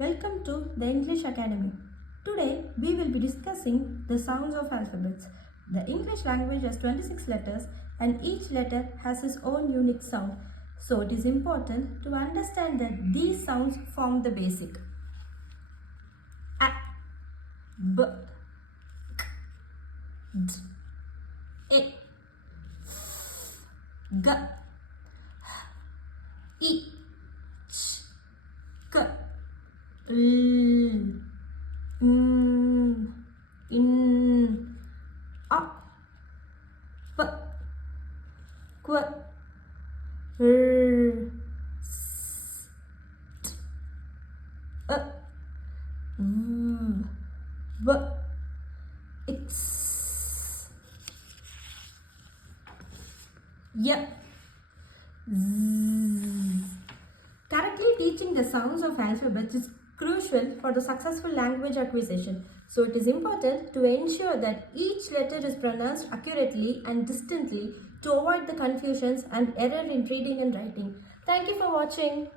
Welcome to the English Academy. Today we will be discussing the sounds of alphabets. The English language has 26 letters and each letter has its own unique sound. So it is important to understand that these sounds form the basic. A, B, K, D, E, F, G, H, I, Ch, K, L, N, In, A, P, Q, R, S, T, E, V, X, Y, Z. Correctly teaching the sounds of alphabets is crucial for the successful language acquisition. So it is important to ensure that each letter is pronounced accurately and distinctly to avoid the confusions and error in reading and writing. Thank you for watching.